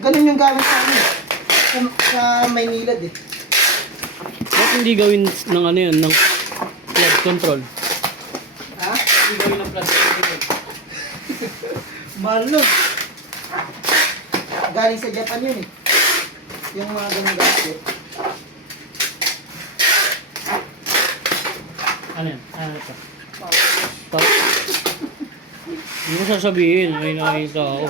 Ganun yung gamit sa amin. Sa Maynilad eh. Ba't hindi gawin ng ano yun, ng flood control? Ha? Hindi gawin ng flood control. Mahal nun. Galing sa Japan yun eh. Yung mga ganun gamit. Ano yan? Ano ito? Hindi mo sasabihin, may nakita ako.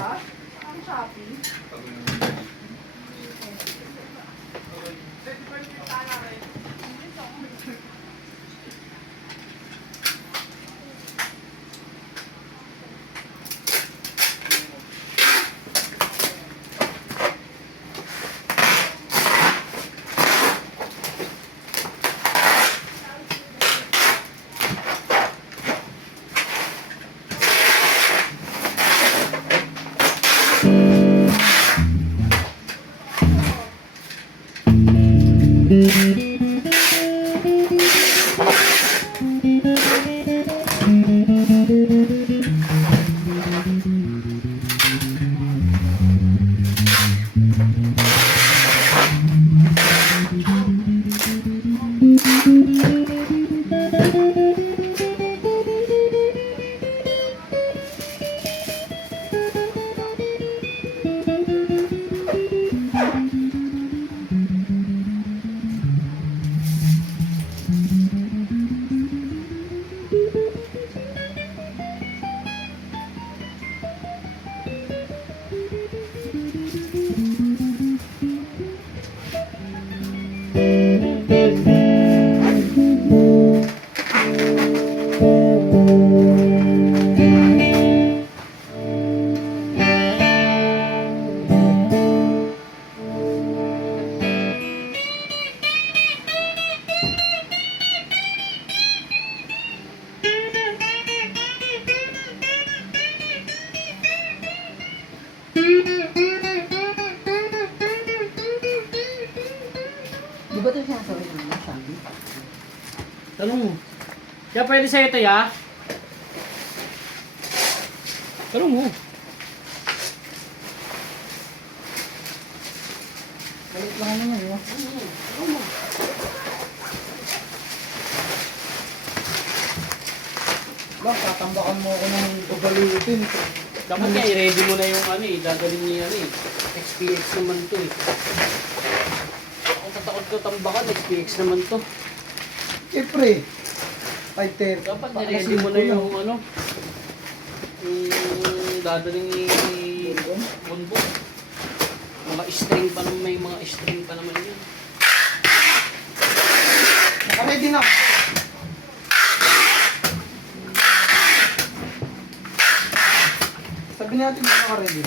Di ba ito sinasabi namin sabi? Tanong mo. Kaya pwede sa'yo ito, ya? Tanong mo. Balik lang naman yun. Bak, tatambakan mo ako ng babalitin. Dapat nga, i-ready mo na yung ano eh. Dadalhin niya ano eh. XPX naman to eh. Kung tatakot ko tambakan, XPX naman to. Siyempre. 5:30. Dapat i-ready mo na yung ano. Yung dadalhin ni Bonbon. Mga string pa naman, may mga string pa naman yun. Nakaready na. Sabi natin na nakaready.